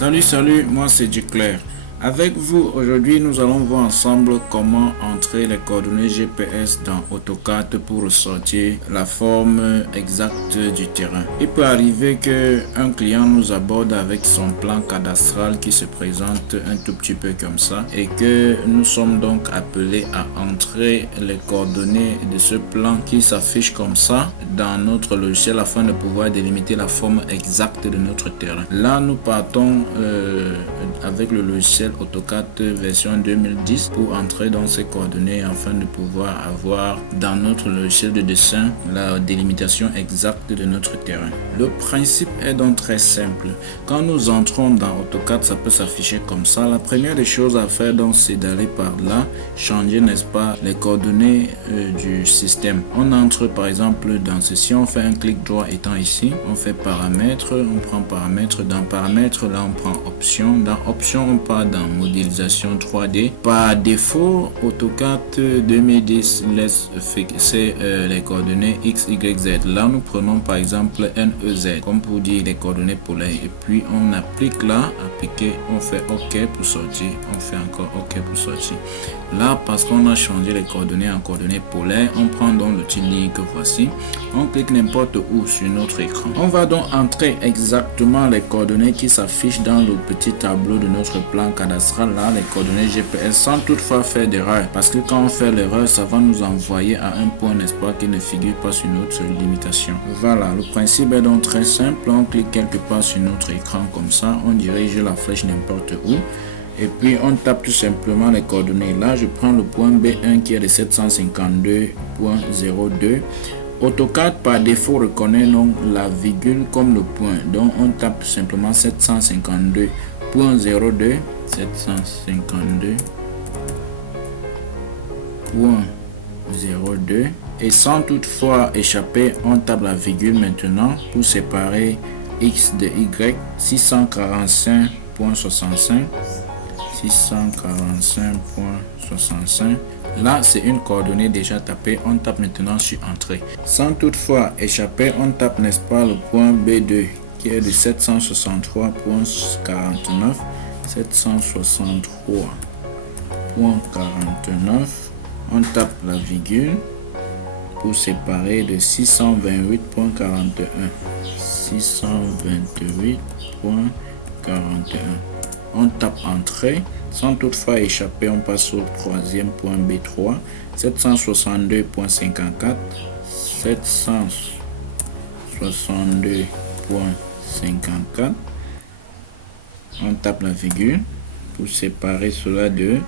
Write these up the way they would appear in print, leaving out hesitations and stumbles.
Salut, moi c'est Duclair. Avec vous, aujourd'hui, nous allons voir ensemble comment entrer les coordonnées GPS dans AutoCAD pour ressortir la forme exacte du terrain. Il peut arriver qu'un client nous aborde avec son plan cadastral qui se présente un tout petit peu comme ça et que nous sommes donc appelés à entrer les coordonnées de ce plan qui s'affiche comme ça dans notre logiciel afin de pouvoir délimiter la forme exacte de notre terrain. Là, nous partons avec le logiciel AutoCAD version 2010 pour entrer dans ces coordonnées afin de pouvoir avoir dans notre logiciel de dessin la délimitation exacte de notre terrain. Le principe est donc très simple. Quand nous entrons dans AutoCAD, ça peut s'afficher comme ça. La première des choses à faire donc c'est d'aller par là, changer, n'est-ce pas, les coordonnées du système. On entre par exemple dans ceci, on fait un clic droit étant ici, on fait paramètres, on prend paramètres, dans paramètres là on prend option, dans option on part dans modélisation 3D. Par défaut, AutoCAD 2010 laisse fixer les coordonnées X, Y, Z. Là, nous prenons par exemple NEZ, comme pour dire les coordonnées polaires. Et puis, on applique là, appliquer, on fait OK pour sortir, on fait encore OK pour sortir. Là, parce qu'on a changé les coordonnées en coordonnées polaires, on prend donc l'outil ligne que voici. On clique n'importe où sur notre écran. On va donc entrer exactement les coordonnées qui s'affichent dans le petit tableau de notre plan cadastral, là, les coordonnées GPS, sans toutefois faire d'erreur. Parce que quand on fait l'erreur, ça va nous envoyer à un point, n'est-ce pas, qui ne figure pas sur notre limitation. Voilà, le principe est donc très simple. On clique quelque part sur notre écran comme ça, on dirige la flèche n'importe où. Et puis on tape tout simplement les coordonnées. Là, je prends le point B1 qui est de 752.02. AutoCAD par défaut reconnaît donc la virgule comme le point. Donc on tape tout simplement 752.02. 752.02 et sans toutefois échapper, on tape la virgule maintenant pour séparer X de Y. 645.65. Là, c'est une coordonnée déjà tapée. On tape maintenant sur Entrée. Sans toutefois échapper, on tape, n'est-ce pas, le point B2 qui est de 763.49. 763.49. On tape la virgule pour séparer de 628.41. 628.41. On tape Entrée. Sans toutefois échapper, on passe au troisième point B3. 762.54. 762.54. On tape la virgule pour séparer cela de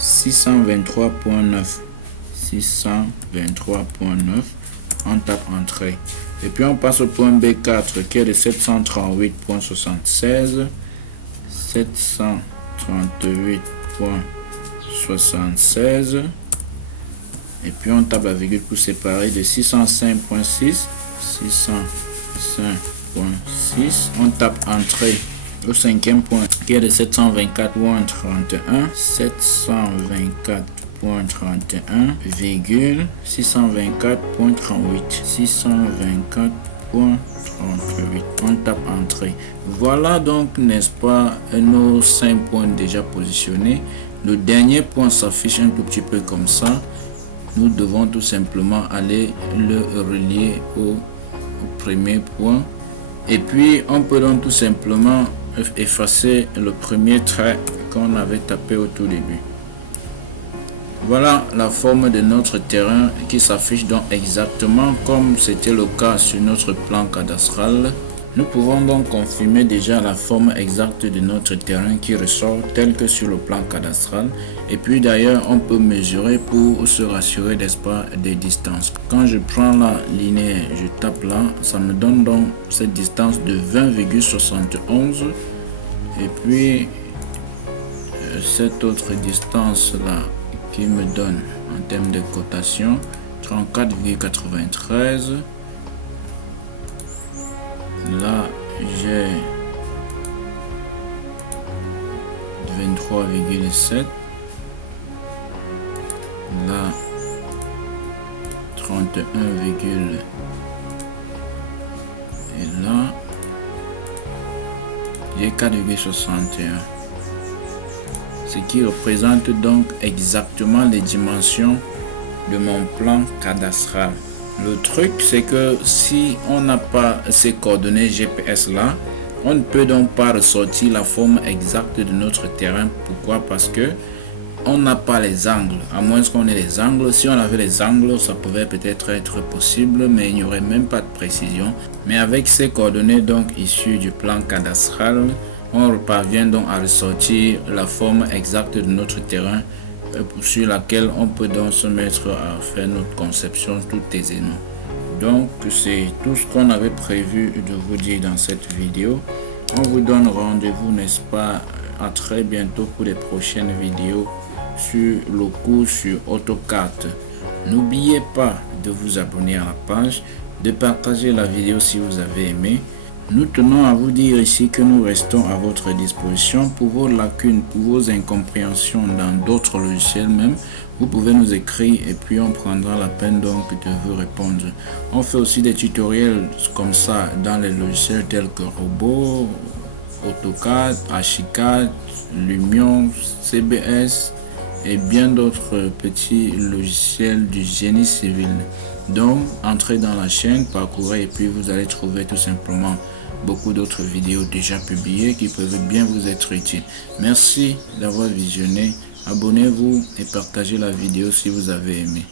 623.9. 623.9. On tape Entrée. Et puis on passe au point B4 qui est de 738.76. 738.76. Et puis on tape la virgule pour séparer de 605.6. 605.6. On tape Entrée au cinquième point qui est de 724.31. 724.31 virgule 624.38. 624.38. On tape Entrée. Voilà donc, n'est-ce pas, nos 5 points déjà positionnés. Le dernier point s'affiche un tout petit peu comme ça. Nous devons tout simplement aller le relier au premier point. Et puis, on peut donc tout simplement effacer le premier trait qu'on avait tapé au tout début. Voilà la forme de notre terrain qui s'affiche donc exactement comme c'était le cas sur notre plan cadastral. Nous pouvons donc confirmer déjà la forme exacte de notre terrain qui ressort tel que sur le plan cadastral. Et puis d'ailleurs, on peut mesurer pour se rassurer, n'est-ce pas, des distances. Quand je prends la linéaire, je tape là, ça me donne donc cette distance de 20,71. Et puis cette autre distance là qui me donne en termes de cotation 34,93. Là j'ai 23,7. Là 31, et là j'ai 4,61. Ce qui représente donc exactement les dimensions de mon plan cadastral. Le truc, c'est que si on n'a pas ces coordonnées GPS là, on ne peut donc pas ressortir la forme exacte de notre terrain. Pourquoi? Parce que on n'a pas les angles, à moins qu'on ait les angles. Si on avait les angles, ça pouvait peut-être être possible, mais il n'y aurait même pas de précision. Mais avec ces coordonnées donc issues du plan cadastral, on parvient donc à ressortir la forme exacte de notre terrain sur laquelle on peut donc se mettre à faire notre conception tout aisément. Donc c'est tout ce qu'on avait prévu de vous dire dans cette vidéo. On vous donne rendez-vous, n'est-ce pas, à très bientôt pour les prochaines vidéos sur le cours sur AutoCAD. N'oubliez pas de vous abonner à la page, de partager la vidéo si vous avez aimé. Nous tenons à vous dire ici que nous restons à votre disposition pour vos lacunes, pour vos incompréhensions dans d'autres logiciels même. Vous pouvez nous écrire et puis on prendra la peine donc de vous répondre. On fait aussi des tutoriels comme ça dans les logiciels tels que Robot, AutoCAD, Archicad, Lumion, CBS et bien d'autres petits logiciels du génie civil. Donc, entrez dans la chaîne, parcourez et puis vous allez trouver tout simplement beaucoup d'autres vidéos déjà publiées qui peuvent bien vous être utiles. Merci d'avoir visionné. Abonnez-vous et partagez la vidéo si vous avez aimé.